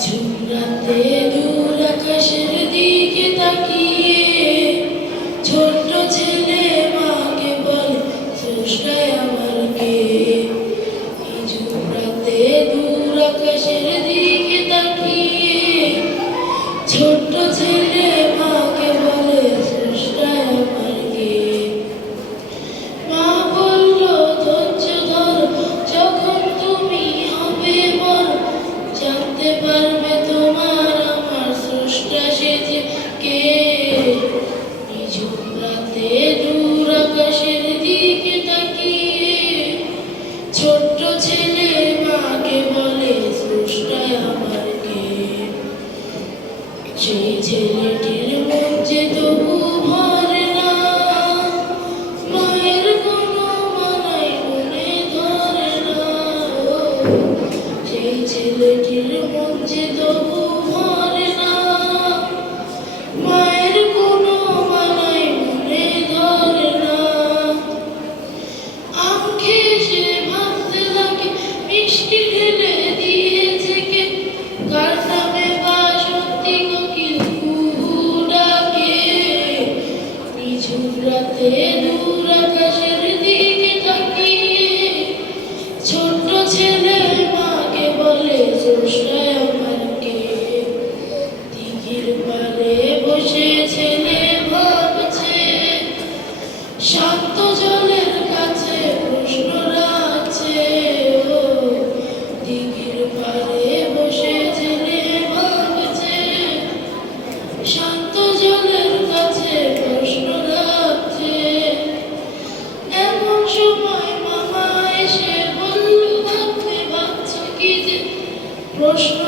ঝুমরাতে দূর আকাশের দিকে তাকিয়ে ছোট্ট ছেলে মাকে বলে স্রষ্টায় আমার কে। ঝুমরাতে দূর আকাশের দিকে তাকিয়ে ছোট্ট ছেলে মাকে বলে স্রষ্টায় আমার কে। মা বলল ধৈর্য ধর, যখন তুমি হবে বড় জানতে পারবে তোমার আমার স্রষ্টা সে যে কে। নিঝুম রাতে দূর আকাশের দিকে তাকিয়ে ছোট্ট ছেলে মাকে বলে স্রষ্টায় আমার কে। সেই ছেলেটির মন যে তবু ভরে না, মায়ের কোনো মানাই মনে ধরে না। সেই ছেলেটির মন যে তবু ভরে না, মায়ের কোনো মানাই মনে ধরে না। আম খেয়ে সে ভাবতে লাগে মিষ্টি ঢেলে দিয়েছে কে, কার নামে বা সত্যি কোকিল কুহু ডাকে। নিঝুম রাতে দূর আকাশের দিকে তাকিয়ে ছোট্ট ছেলে মাকে বলে স্রষ্টায় আমার কে। দিঘির পাড়ে বসে ছেলে ভাবছে, শান্ত জলের কাছে প্রশ্ন রাখছে। ও দিঘির পাড়ে বসে ছেলে ভাবছে, শান্ত জলের কাছে প্রশ্ন রাখছে। এমন সময় মামা এসে বলল ভাবতে ভাবছো কি যে প্রশ্ন